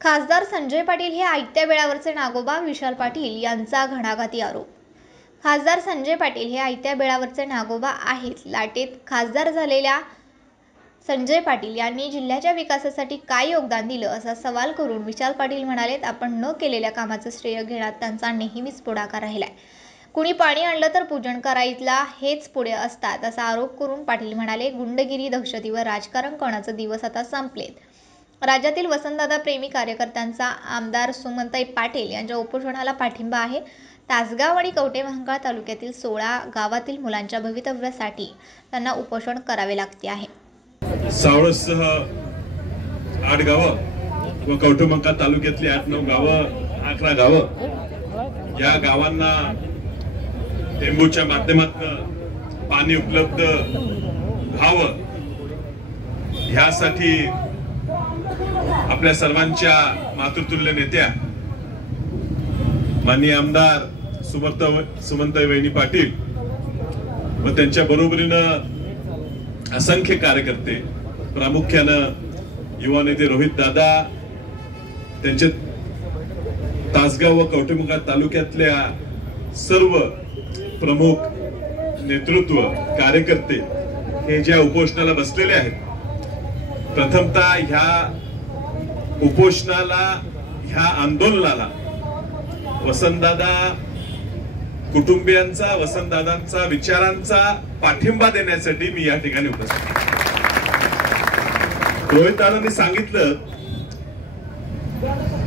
खासदार संजय पाटील हे आयत्या बिळावरचे नागोबा, विशाल पाटील यांचा घणाघाती आरोप. खासदार संजय पाटील हे आयत्या बिळावरचे नागोबा आहेत. लाटेत खासदार झालेल्या संजय पाटील यांनी जिल्ह्याच्या विकासासाठी काय योगदान दिलं, असा सवाल करून विशाल पाटील म्हणालेत, आपण न केलेल्या कामाचं श्रेय घेण्यात त्यांचा नेहमीच पुढाकार राहिलाय. कुणी पाणी आणलं तर पूजन करायला हेच पुढे असतात, असा आरोप करून पाटील म्हणाले, गुंडगिरी, दहशतीवर राजकारण करण्याचे दिवस आता संपलेत. राज्यातील वसंतदादा प्रेमी कार्यकर्त्यांचा आमदार सुमनताई पाटील यांच्या उपोषणाला पाठिंबा आहे. तासगाव आणि कवठेमहांकाळ तालुक्यातील 16 गावातील मुलांच्या भवितव्यासाठी त्यांना उपोषण करावे लागते आहे. सावळसह 8 गावं व कवठेमहांकाळ तालुक्यातली 8-9 गावं, 11 गावं, या गावांना टेंबूच्या माध्यमातून पाणी उपलब्ध व्हावं ह्यासाठी आपल्या सर्वांच्या मातृतुल्य नेत्या माननीय आमदार सुमनताई वहिनी पाटील व त्यांच्या बरोबरीनं असंख्य कार्यकर्ते, प्रामुख्यानं युवा नेते रोहित दादा, त्यांचे तासगाव व कवठेमहांकाळ तालुक्यातल्या सर्व प्रमुख नेतृत्व कार्यकर्ते हे ज्या उपोषणाला बसलेले आहेत, प्रथमतः ह्या उपोषणाला, ह्या आंदोलनाला वसंतदादा कुटुंबियांचा, वसंतदादांचा विचारांचा पाठिंबा देण्यासाठी मी या ठिकाणी उपस्थित आहे. रोहित दादांनी सांगितलं,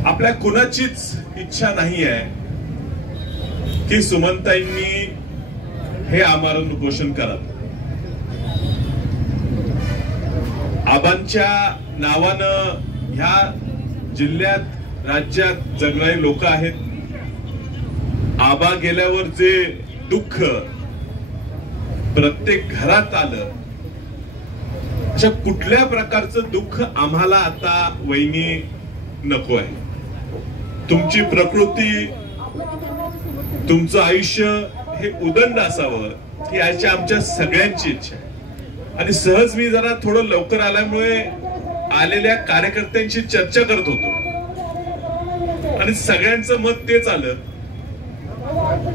आपल्या कुणाचीच इच्छा नाही आहे की सुमनताईंनी हे आमरण उपोषण करावं. आबांच्या नावानं ह्या जिल्ह्यात, राज्यात जगणारी लोक आहेत. आबा गेल्यावर जे दुःख प्रत्येक घरात आलं, अशा कुठल्या प्रकारचं दुःख आम्हाला आता वहिनी नको आहे. तुमची प्रकृती, तुमचं आयुष्य हे उदंड असावं ही आमच्या सगळ्यांची इच्छा आहे. आणि सहज मी जरा थोडं लवकर आल्यामुळे आलेल्या कार्यकर्त्यांशी चर्चा करत होतो आणि सगळ्यांचं मत तेच आलं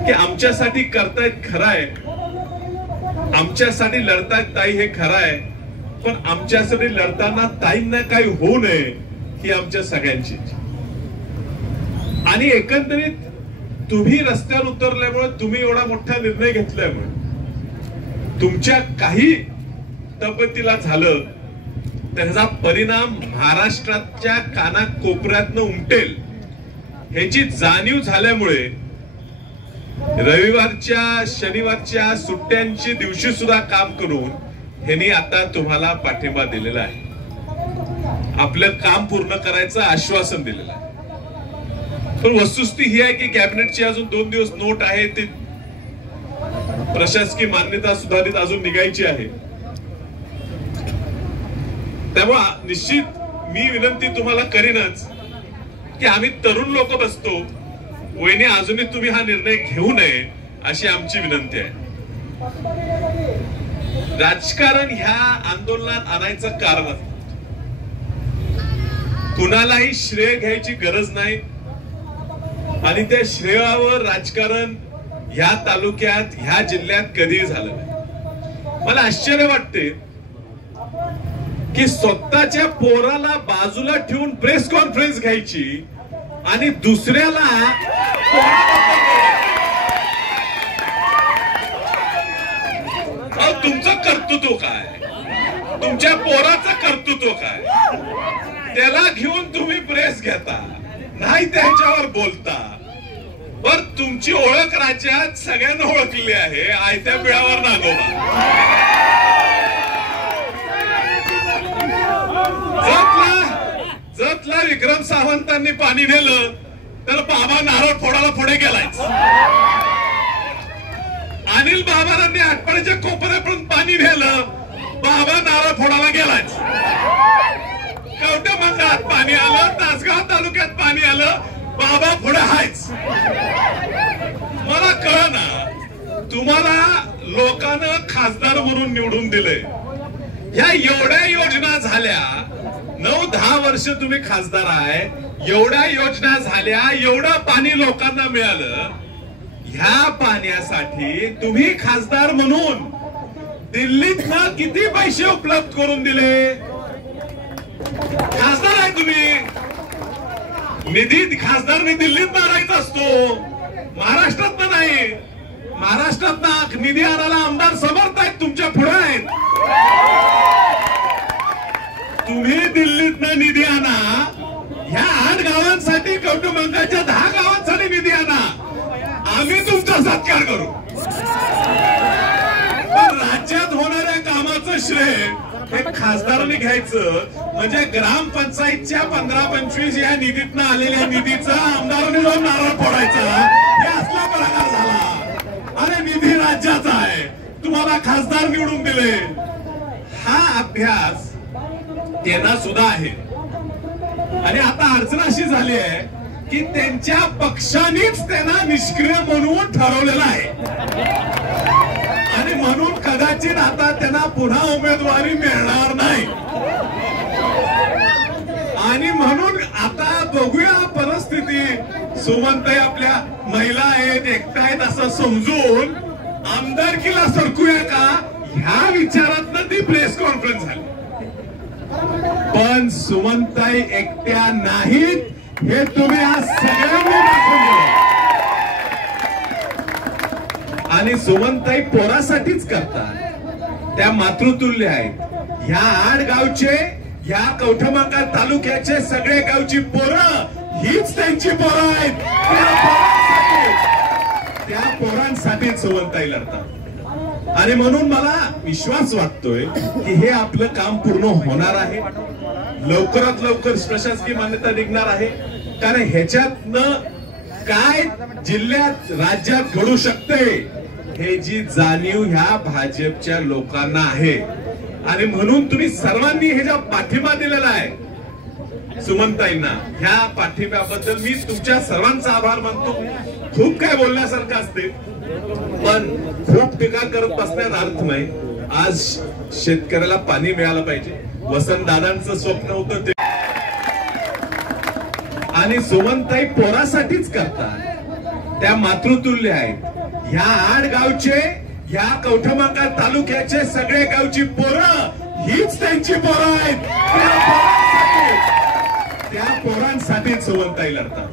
की आमच्यासाठी करतायत खरं आहे, आमच्यासाठी लढतायत ताई हे खरं आहे, पण आमच्यासाठी लढताना ताईंना काही होऊ नये ही आमच्या सगळ्यांची इच्छा. आणि एकंदरीत तुम्ही रस्त्यावर उतरल्यामुळे, तुम्ही एवढा मोठा निर्णय घेतल्यामुळे तुमच्या काही तब्येतीला झालं, त्याचा परिणाम महाराष्ट्राच्या कानाकोपऱ्यातनं उमटेल ह्याची जाणीव झाल्यामुळे रविवारच्या, शनिवारच्या सुट्ट्यांची दिवशी सुद्धा काम करून ह्यांनी आता तुम्हाला पाठिंबा दिलेला आहे. आपलं काम पूर्ण करायचं आश्वासन दिलेलं आहे. पण वस्तुस्थिती ही आहे की कॅबिनेटची अजून 2 दिवस नोट आहे, ती प्रशासकीय मान्यता सुधारित अजून निघायची आहे. तेव्हा निश्चित मी विनंती तुम्हाला करीनच की आम्ही तरुण लोक बसतो, वहिनी अजूनही तुम्ही हा निर्णय घेऊ नये अशी आमची विनंती आहे. राजकारण ह्या आंदोलनात आणायचं कारण कुणालाही श्रेय घ्यायची गरज नाही आणि त्या श्रेयावर राजकारण ह्या तालुक्यात, ह्या जिल्ह्यात कधीही झालं नाही. मला आश्चर्य वाटते की स्वतःच्या पोराला बाजूला ठेवून प्रेस कॉन्फरन्स घ्यायची आणि दुसऱ्याला तुमचं कर्तृत्व काय, तुमच्या पोराचं कर्तृत्व काय, त्याला घेऊन तुम्ही प्रेस घेता, नाही त्याच्यावर बोलता. बर, तुमची ओळख राज्यात सगळ्यांना ओळखली आहे, आयत्या बिळावर नागोबा. जतला विक्रम सावंतांनी पाणी नेलं तर बाबा नारळ फोडायला पुढे गेलायच. अनिल बाबांनी आटपाडीच्या कोपऱ्यापर्यंत पाणी नेलं, बाबा नारळ फोडायला गेलायच. कवठेमहांकाळात पाणी आलं, तासगाव तालुक्यात पाणी आलं, बाबा पुढे हायच. मला कळना, तुम्हाला लोकांना खासदार म्हणून निवडून दिले, ह्या एवढ्या योजना झाल्या, 9-10 वर्ष तुम्ही खासदार आहे, एवढ्या योजना झाल्या, एवढं पाणी लोकांना मिळालं. ह्या पाण्यासाठी तुम्ही खासदार म्हणून दिल्लीतनं किती पैसे उपलब्ध करून दिले? खासदार आहे तुम्ही. निधी खासदारने दिल्लीत मारायचा असतो, महाराष्ट्रात नाही. महाराष्ट्रात निधी आणायला आमदार समर्थ आहेत, तुमच्या पुढे आहेत. तुम्ही दिल्लीतनं निधी आणा, ह्या 8 गावांसाठी कौटुंबिकाच्या 10 गावांसाठी निधी आणा, आम्ही तुमचा सत्कार करू. पण राज्यात होणाऱ्या कामाचं श्रेय हे खासदारांनी घ्यायचं, म्हणजे ग्रामपंचायतच्या 15-25 या निधीतनं आलेल्या निधीचा आमदारांनी जाऊन नारळ फोडायचा, हे असला प्रकार झाला. अरे निधी राज्याचा आहे, तुम्हाला खासदार निवडून दिले. हा अभ्यास त्यांना सुद्धा आहे. आणि आता अडचण अशी झाली आहे की त्यांच्या पक्षानेच त्यांना निष्क्रिय म्हणून ठरवलेलं आहे. आणि म्हणून कदाचित आता त्यांना पुन्हा उमेदवारी मिळणार नाही. आणि म्हणून आता बघूया परिस्थिती. सुमनताई आपल्या महिला आहेत, एकट्या आहेत असं समजून आमदारकीला सरकूया का, ह्या विचारातनं ती प्रेस कॉन्फरन्स झाली. पण सुमनताई एकट्या नाहीत, हे तुम्ही आज सगळ्यांनी दाखवून दिलं. आणि सुमनताई पोरासाठीच करतात, त्या मातृतुल्य आहेत. ह्या 8 गावचे, ह्या कवठमांकाळ तालुक्याचे सगळे गावची पोरं हीच त्यांची पोरं आहेत. त्या पोरांसाठीच सुमनताई लढतात. आणि म्हणून मला विश्वास वाटतोय की हे आपलं काम पूर्ण होणार आहे. लवकरात लवकर प्रशासकीय मान्यता निघणार आहे. कारण ह्याच्यातनं काय जिल्ह्यात राज्यात घडू शकते हे जी जाणीव ह्या भाजपच्या लोकांना आहे. आणि म्हणून तुम्ही सर्वांनी ह्याच्या पाठिंबा दिलेला आहे. सुमनताईंना ह्या पाठिंब्याबद्दल मी तुमच्या सर्वांचा आभार मानतो. खूप काय बोलण्यासारखं असते, पण खूप टीका करत बसण्यात अर्थ नाही. आज शेतकऱ्याला पाणी मिळालं पाहिजे, वसंतदादांचं स्वप्न होतं ते. आणि सुमनताई पोरासाठीच करतात, त्या मातृतुल्य आहेत. ह्या 8 गावचे, ह्या कवठमांकाळ तालुक्याचे सगळे गावची पोरं हीच त्यांची पोरं आहेत. त्या पोरांसाठीच सुमनताई लढतात.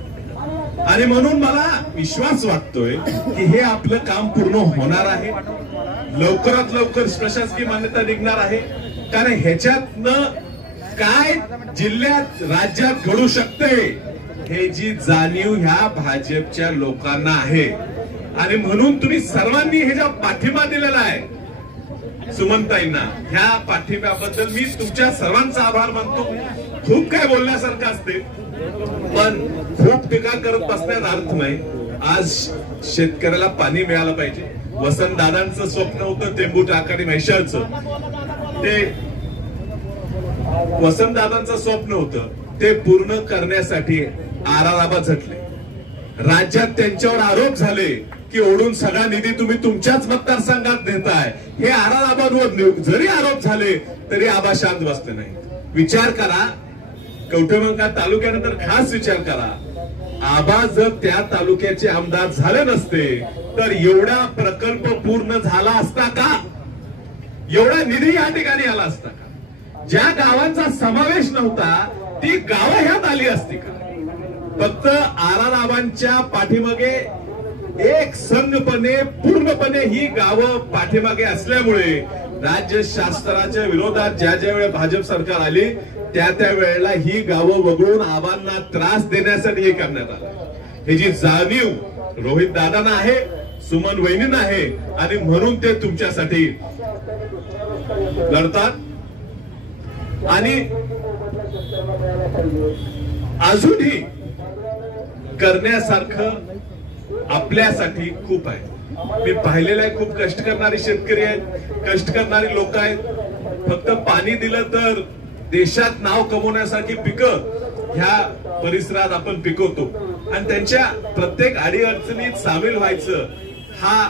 आणि म्हणून मला विश्वास वाटतोय की हे आपलं काम पूर्ण होणार आहे. लवकरात लवकर प्रशासकीय मान्यता निघणार आहे. कारण ह्याच्यातनं काय जिल्ह्यात राज्यात घडू शकते हे जी जाणीव ह्या भाजपच्या लोकांना आहे. आणि म्हणून तुम्ही सर्वांनी ह्याच्या पाठिंबा दिलेला आहे. सुमनताईंना ह्या पाठिंब्याबद्दल मी तुमच्या सर्वांचा आभार मानतो. खूप काय बोलण्यासारखं असते, पण खूप टीका करत बसण्यात अर्थ नाही. आज शेतकऱ्याला पाणी मिळालं पाहिजे, वसंतदादांचं स्वप्न होतं टेंबू टाकाडी म्हैसाळचं, ते वसंतदादांचं स्वप्न होतं ते पूर्ण करण्यासाठी आराराबा झटले. राज्यात त्यांच्यावर आरोप झाले की ओढून सगळा निधी तुम्ही तुमच्याच मतदारसंघात देताय. हे आराराबांवर जरी आरोप झाले तरी आबा शांत बसले नाही. विचार करा, कवठमांकाळ तालुक्यानंतर खास विचार करा, आबा जर त्या तालुक्याचे आमदार झाले नसते तर एवढा प्रकल्प पूर्ण झाला असता का? एवढा निधी या ठिकाणी आला असता का? ज्या गावांचा समावेश नव्हता ती गावं ह्यात आली असती का? फक्त आराराबांच्या पाठीमागे एक संघपणे पूर्णपणे ही गावं पाठीमागे असल्यामुळे राज्य शासनाच्या विरोधात ज्या वेळेला भाजप सरकार आली त्या वेळेला ही गावं वगळून आबांना त्रास देण्यासाठी हे करण्यात आलं. ही जी जाणीव रोहित दादांना आहे, सुमन वहिनींना आहे. आणि म्हणून ते तुमच्यासाठी लढतात. आणि अजूनही करण्यासारखं आपल्यासाठी खूप आहे. मी पाहिलेलं आहे, खूप कष्ट करणारे शेतकरी आहेत, कष्ट करणारी लोक आहेत. फक्त पाणी दिलं तर देशात नाव कमवण्यासाठी पिकं ह्या परिसरात आपण पिकवतो आणि त्यांच्या प्रत्येक अडीअडचणीत सामील व्हायचं हा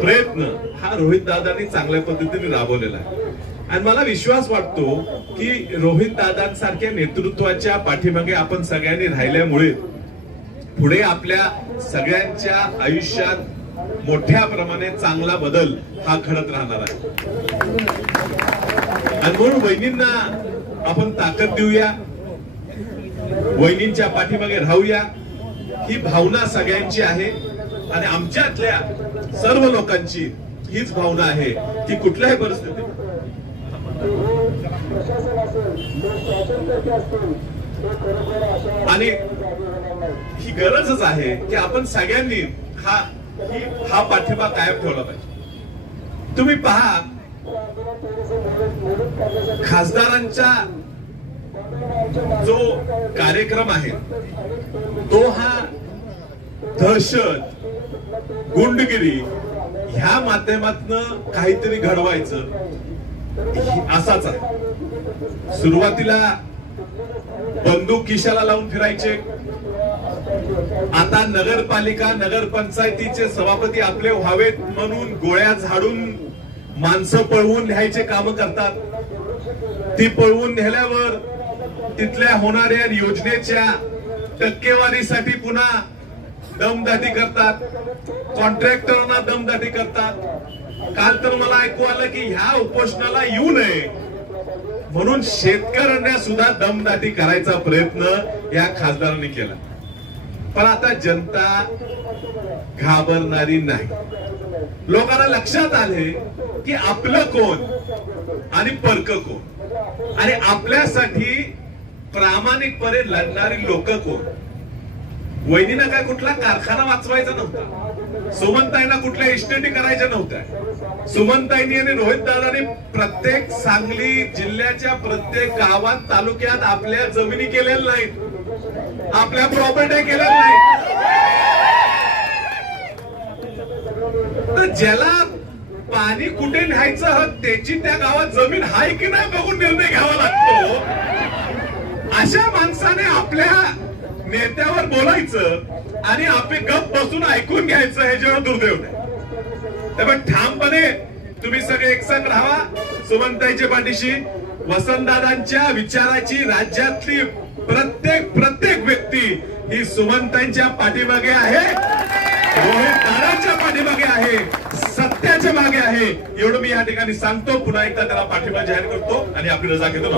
प्रयत्न हा रोहित दादांनी चांगल्या पद्धतीने राबवलेला आहे. आणि मला विश्वास वाटतो की रोहित दादांसारख्या नेतृत्वाच्या पाठीमागे आपण सगळ्यांनी राहिल्यामुळे पुढे आपल्या सगळ्यांच्या आयुष्यात मोठ्या प्रमाणे चांगला बदल हा घडत राहणार आहे. आणि म्हणून वहिनींना आपण ताकद देऊया, वहिनींच्या पाठीमागे राहूया, ही भावना सगळ्यांची आहे. आणि आमच्यातल्या सर्व लोकांची हीच भावना आहे की कुठल्याही परिस्थितीत आणि ही गरजच आहे की आपण सगळ्यांनी हा पाठिंबा कायम ठेवला पाहिजे. तुम्ही पहा, खासदारांचा जो कार्यक्रम आहे तो हा दहशत, गुंडगिरी ह्या माध्यमातून काहीतरी घडवायचं असाच आहे. सुरुवातीला बंदूक खिशाला लावून फिरायचे, आता नगरपालिका नगरपंचायतीचे सभापती आपले व्हावेत म्हणून गोळ्या झाडून माणसं पळवून न्यायचे काम करतात. ती पळवून नेल्यावर तिथल्या होणाऱ्या योजनेच्या टक्केवारीसाठी पुन्हा दमदाटी करतात, कॉन्ट्रॅक्टरना दमदाटी करतात. काल तर मला ऐकू आलं की ह्या उपोषणाला येऊ नये म्हणून शेतकऱ्यांना सुद्धा दमदाटी करायचा प्रयत्न या खासदारांनी केला. पण आता जनता घाबरणारी नाही. लोकांना लक्षात आले की आपलं कोण आणि परक कोण आणि आपल्यासाठी प्रामाणिकपणे लढणारी लोक कोण. वहिनीना काय कुठला कारखाना वाचवायचा नव्हता, सुमनताईंना कुठल्या इस्टेटी करायच्या नव्हत्या. सुमनताईंनी आणि रोहित दादांनी प्रत्येक सांगली जिल्ह्याच्या प्रत्येक गावात तालुक्यात आपल्या जमिनी केलेल्या नाहीत, आपल्या प्रॉपर्टी केलेल्या नाहीत. तर ज्याला पाणी कुठे न्यायचं त्याची त्या गावात जमीन आहे की नाही बघून निर्णय घ्यावा लागतो. अशा माणसाने आपल्या नेत्यावर बोलायचं आणि आपले गप बसून ऐकून घ्यायचं हे जेव्हा दुर्दैव नाही. त्यामुळे ठामपणे तुम्ही सगळे एकसंग राहा सुमनताईच्या पाठीशी. वसंतदादांच्या विचाराची राज्यातली प्रत्येक व्यक्ती ही सुमनताईंच्या पाठीमागे आहे, रोहित दादांच्या पाठीमागे आहे, सत्याच्या मागे आहे. एवढं मी या ठिकाणी सांगतो. पुन्हा एकदा त्याला पाठिंबा जाहीर करतो आणि आपली रजा घेतो.